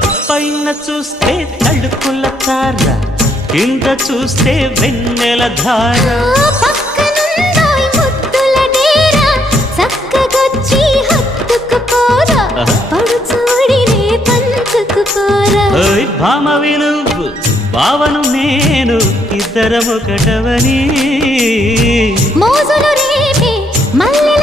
పైన చూస్తే తడుకుల తార, కింద చూస్తే వెన్నెల ధార. పక్కనుందోయ్ ముద్దుల డేరా, చక్కగొచ్చి హత్తుకుపోరా, పడు చూడినే పంచుకుపోరా. భామ విలువు భావను నేను, ఇద్దరమొకటవని మోజులు రేపే మల్లె